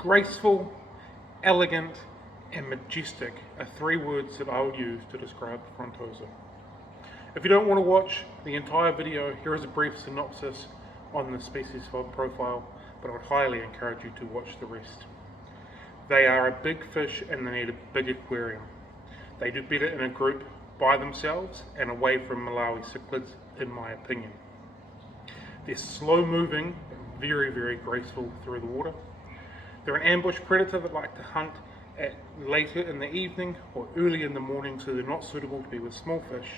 Graceful, elegant, and majestic are three words that I would use to describe the Frontosa. If you don't want to watch the entire video, here is a brief synopsis on the species profile, but I would highly encourage you to watch the rest. They are a big fish and they need a big aquarium. They do better in a group by themselves and away from Malawi cichlids, in my opinion. They're slow moving, very, very graceful through the water. They're an ambush predator that like to hunt at later in the evening or early in the morning, so they're not suitable to be with small fish.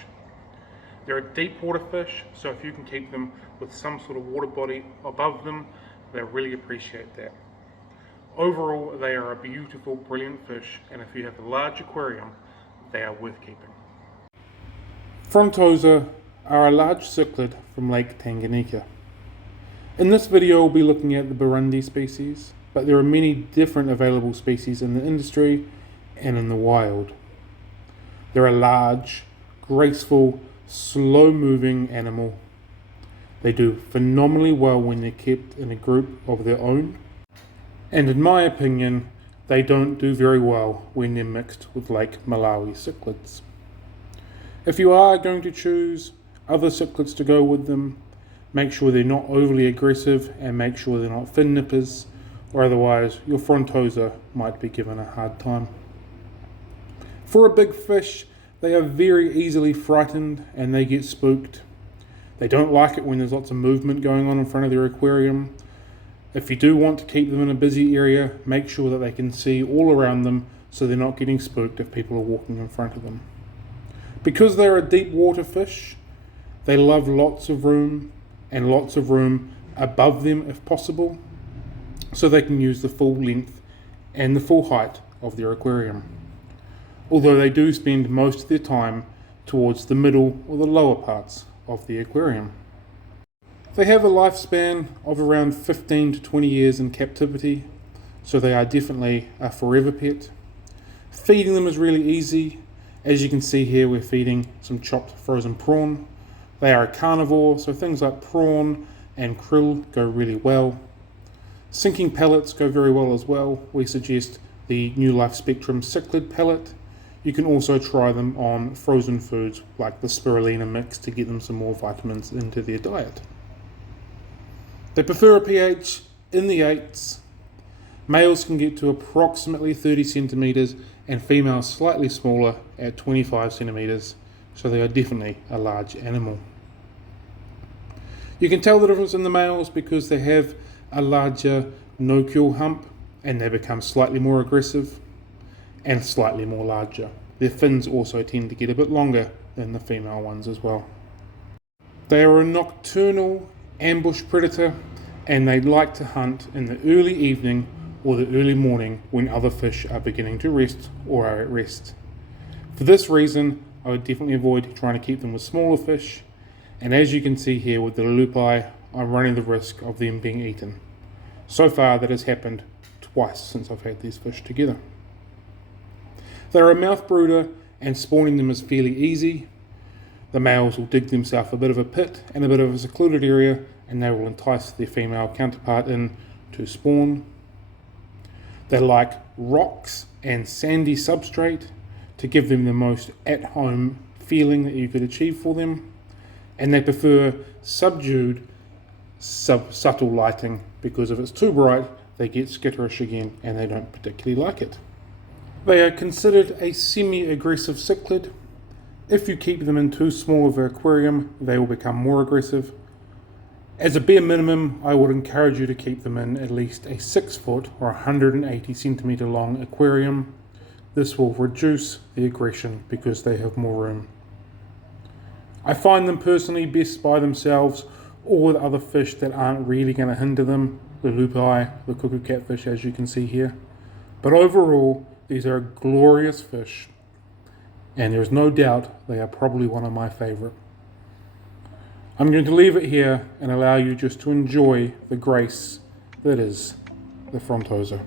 They're a deep water fish, so if you can keep them with some sort of water body above them, they'll really appreciate that. Overall, they are a beautiful, brilliant fish, and if you have a large aquarium, they are worth keeping. Frontosa are a large cichlid from Lake Tanganyika. In this video, we'll be looking at the Burundi species, but there are many different available species in the industry and in the wild. They're a large, graceful, slow-moving animal. They do phenomenally well when they're kept in a group of their own, and in my opinion, they don't do very well when they're mixed with Lake Malawi cichlids. If you are going to choose other cichlids to go with them, make sure they're not overly aggressive and make sure they're not fin nippers, or otherwise your Frontosa might be given a hard time. For a big fish, they are very easily frightened and they get spooked. They don't like it when there's lots of movement going on in front of their aquarium. If you do want to keep them in a busy area, make sure that they can see all around them so they're not getting spooked if people are walking in front of them. Because they're a deep water fish, they love lots of room and lots of room above them if possible, so they can use the full length and the full height of their aquarium. Although they do spend most of their time towards the middle or the lower parts of the aquarium. They have a lifespan of around 15 to 20 years in captivity, so they are definitely a forever pet. Feeding them is really easy. As you can see here, we're feeding some chopped frozen prawn. They are a carnivore, so things like prawn and krill go really well. Sinking pellets go very well as well. We suggest the New Life Spectrum cichlid pellet. You can also try them on frozen foods like the spirulina mix to get them some more vitamins into their diet. They prefer a pH in the 8s. Males can get to approximately 30 centimeters and females slightly smaller at 25 centimeters, so they are definitely a large animal. You can tell the difference in the males because they have a larger no-kill hump and they become slightly more aggressive and slightly more larger. Their fins also tend to get a bit longer than the female ones as well. They are a nocturnal ambush predator and they like to hunt in the early evening or the early morning when other fish are beginning to rest or are at rest. For this reason, I would definitely avoid trying to keep them with smaller fish, and as you can see here with the lupi, I'm running the risk of them being eaten. So far that has happened twice since I've had these fish together. They're a mouth brooder and spawning them is fairly easy. The males will dig themselves a bit of a pit and a bit of a secluded area and they will entice their female counterpart in to spawn. They like rocks and sandy substrate to give them the most at-home feeling that you could achieve for them. And they prefer subdued, subtle lighting because if it's too bright, they get skitterish again and they don't particularly like it. They are considered a semi-aggressive cichlid. If you keep them in too small of an aquarium, they will become more aggressive. As a bare minimum, I would encourage you to keep them in at least a 6 foot or 180 centimeter long aquarium. This will reduce the aggression because they have more room. I find them personally best by themselves or with other fish that aren't really going to hinder them, the lupi, the cuckoo catfish as you can see here. But overall, these are glorious fish and there's no doubt they are probably one of my favorite. I'm going to leave it here and allow you just to enjoy the grace that is the Frontosa.